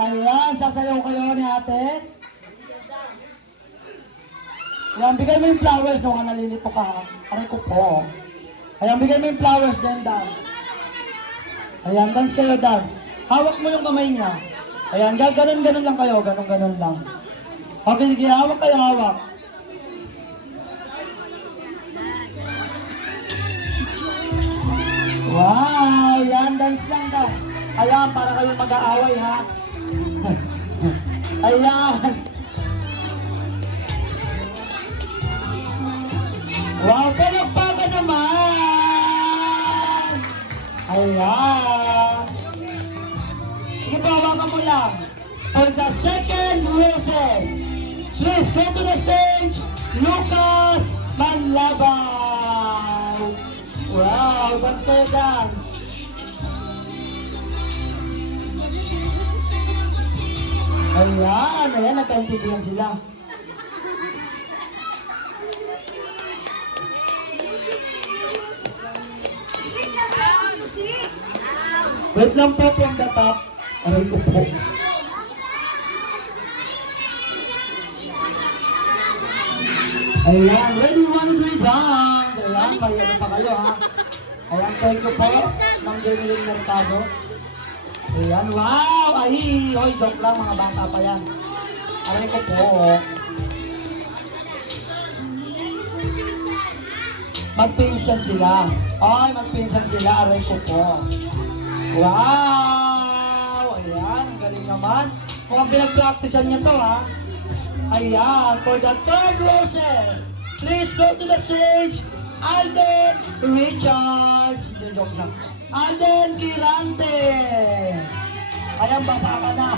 Ayan, sasayaw kayo ni ate. Ayan, bigay mo yung flowers nung nalilito ka. Aray ko po. Ayan, bigay mo yung flowers, then dance. Ayan, dance kayo, dance. Hawak mo yung kamay niya. Ayan, ganun-ganun lang kayo, ganun-ganun lang. Okay, sige, hawak kayo, hawak. Wow, yan, dance lang, dance. Ayan, para kayo mag-aaway, ha? Ayan. Wow, palakpakan naman! Ayan. Sige pa, hawakan mo lang. For the second roses, please go to the stage, Lucas Manlabay. Wow, dance kayo, dance. Ayan, ayan, nagkaintindihan sila. Wait lang po from the top. Aray ko po. Ayan, ready, 1, 2, dance. Ayan, may ano pa kayo, ha? Ayan, thank you po, ng Jeneline Mercado. Ayan, wow! Ay, hoy, joke lang, mga bata pa yan. Aray ko po. Magpinsan sila. Ay, magpinsan sila, aray ko po. Wow! Ayan, galing naman. Mukhang pinag-practicean niya to, ha? Ayan, for the third roses, please go to the stage, Alden Richards. Hindi, joke lang. Alden Kirante. Ayan, basa ka na.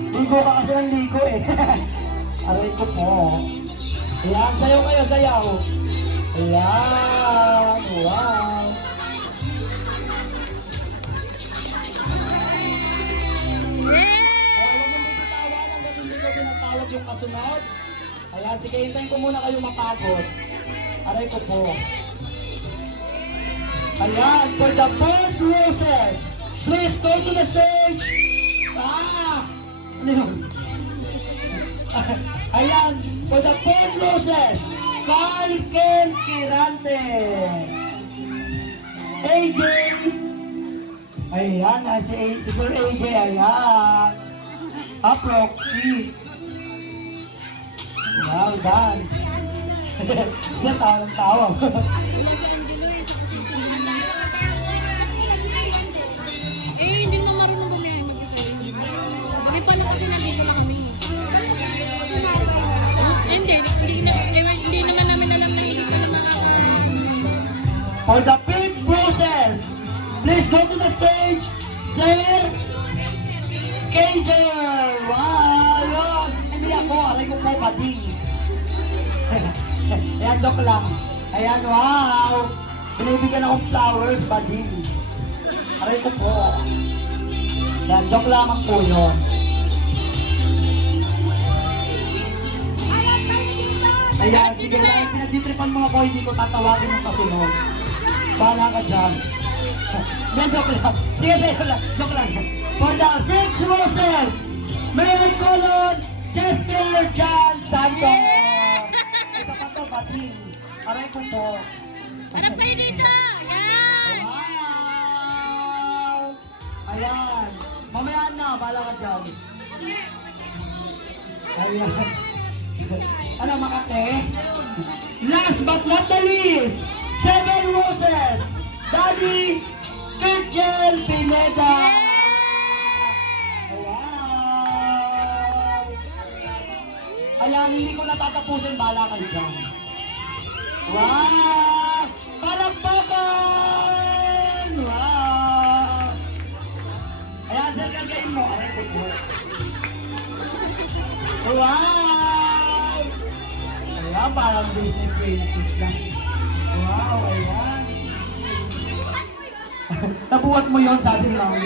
Ligo ka kasi ng ligo, eh. Aray ko po. Ayan, sayaw kayo, sayaw. Ayan, wow. Tinatawag yung kasunod. Ayan, sige, hintayin ko muna kayo mapagod. Aray ko po. Ayan, for the fourth roses, please go to the stage. Ano yun? Ayan, for the fourth roses, Carl Ken Kirante. AJ. Ayan, si Sir AJ, ayan. Proxy. Wow, dance. Siya tawang-tawang. Hindi mo marunong kami mag-isay. Hindi pa nakatinabi ko na kami. Hindi naman namin alam na hindi pa naman For the pink roses, please go to the stage, Sir Kaiser. Wow, yun. Hindi ako, aray ko po, bading. Ayan, joke lang. Ayan, wow. Binibigyan akong flowers, bading. Aray ko po. Ayan, joke lamang po yun. Ayan, sige lang, pinagditripan mo ako, hindi ko tatawagin ng kasunod. Bahala ka dyan. Ayan, joke lang. Sige, sige lang, joke lang. For the 6 roses, may I call on Chester John Santos. Ito pa to, bating. Aray ko po. Harap kayo dito! Ayan! Wow! Ayan. Mamaya na, bahala ka dyan. Ayan. Ano, Makate? Last but not the least, 7 roses, Daddy Kirchel Pineda. Ayan, hindi ko natatapusin, bahala kayo dyan. Wow! Palakpakan! Wow! Ayan, sir, kagayin mo. Aray ko po. Wow! Ayan, parang business faces lang. Wow, ayan. Nabuhat mo yon, sabi lang.